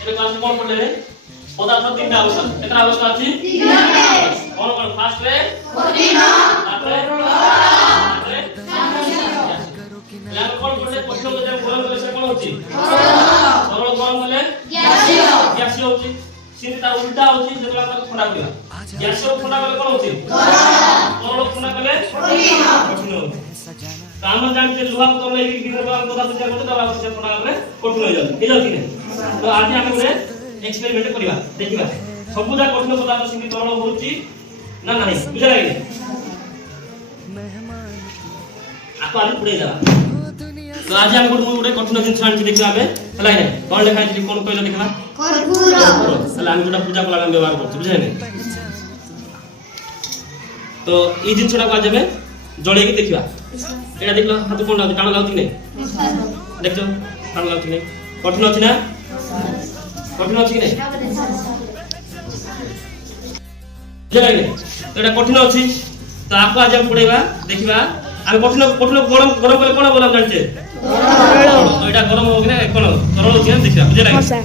ଏବେ କ୍ଲାସ୍ ରେ କଣ ପଢିଲେ ରେ ପଦାର୍ଥ ତିନିଟା ଅବସ୍ଥା କେତେଟା ଅବସ୍ଥା ଅଛି ତିନିଟା କଣ କଣ ଫାର୍ଷ୍ଟ ରେ କଠିନ ତାପରେ ଆମେ କଣ ପଢିଲେ କଠିନ ଯଦି ଗରମ କଲେ ସେ କଣ ହଉଛି ତରଳ ଗରମ କଲେ ଗ୍ୟାସିୟ ହଉଛି ସିଏ ତା ଉଲ୍ଟା ହଉଛି ଯେତେବେଳେ ଆମେ ଥଣ୍ଡା କରିବା ଗ୍ୟାସିୟ ଥଣ୍ଡା କଲେ କଣ ହଉଛି ତରଳ ଥଣ୍ଡା କଲେ କଠିନ ହଉଛି ତ ଆମେ ଜାଣିଛେ ଲୁହା ତରଳ ହେଇକି ବିଭିନ୍ନ ପ୍ରକାର ପଦାର୍ଥ ତିଆରି କରୁଛେ ତାର ସେ ଥଣ୍ଡା କଲେ କଠିନ ହେଇଯାଉଛି ହେଇଯାଉଛି କି ତ ଆଜି ଆମେ ଗୋଟେ एक्सपेरिमेंट करिवा देखिबा सबुजा कठिन पदार्थ सिंगी तरल होउची ना नाही बुझला कि आपको आज पुडे जा तो आज हम गुडे कठिन जिंस आनी देखिबा हमें हला ने कोन लिखा छै कोन कहले देखिबा कर्पूर हला हम जोटा पूजा कला व्यवहार करछ बुझले ने तो ई जिंसटा को आज हमें जळे के देखिबा एटा देखलो हाथ कोन लाउ टाण लाउती नै देखो टाण लाउती नै कठिन अछि ना कठिन अछि कि नै बुझले तो एटा कठिन अछि तो आपको आज हम पढेबा देखिबा हम कठिन कठिन गरम गरम करे कोन बोला जानते तरल तो एटा गरम हो कि कोन तरल अछि देखिबा बुझले हां सर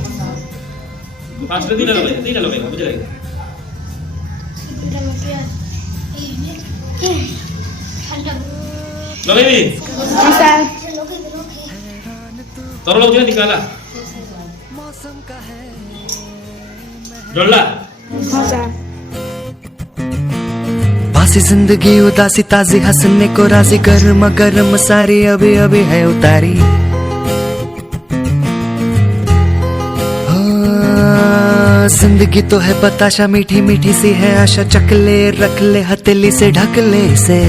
फास्ट रे दीला लगे बुझले लगेबी हां सर तरल अछि दिखाला मौसम का है डोला हां सर बासी जिंदगी उदासी ताजी हंसने को राजी गर्म गर्म सारी अभी अभी है उतारी जिंदगी तो है बताशा मीठी मीठी सी है आशा चकले रख ले हथेली से ढक ले इसे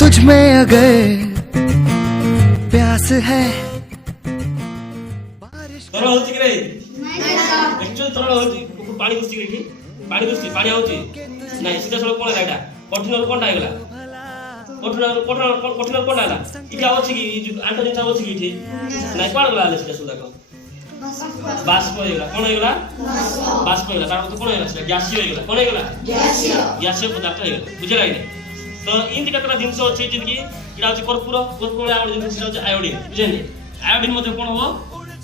तुझ में अगर प्यास है तरल होची कि रे एक्चुअली तरल होची पानी गुस्ती कि पानी गुस्ती पानी होची नहीं सीधा सड़क कोन राइटा कठिन कोनटा आइगला कठिन कोनटा आला इटा होची कि आंटा जिंसा होची कि नहीं कोन गला आले सीधा सुदा को बाष्प होइगला कोन होइगला बाष्प होइगला तार तो कोन होइगला सीधा गैसीय होइगला कोन होइगला गैसीय पदार्थ होइगला बुझला कि तो इन केतरा जिंस होची जिनकी इटा होची कर्पूर कर्पूर आउट जिंस होची आयोडीन बुझेनी आयोडीन मध्ये कोन हो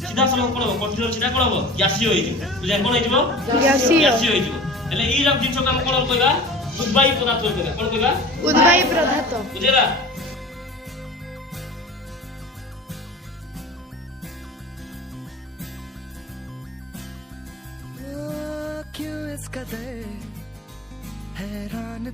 सीधा सड़क कोन हो कठिन सीधा कोन हो गैसीय होई बुझे कोन होइजबो गैसीय होइजबो એટલે ઈ રબ जिंस काम कोन कहबा उद्वायी पदार्थ कहबा कोन कहबा उद्वायी पदार्थ बुझेला क्यों इस कदर हैरान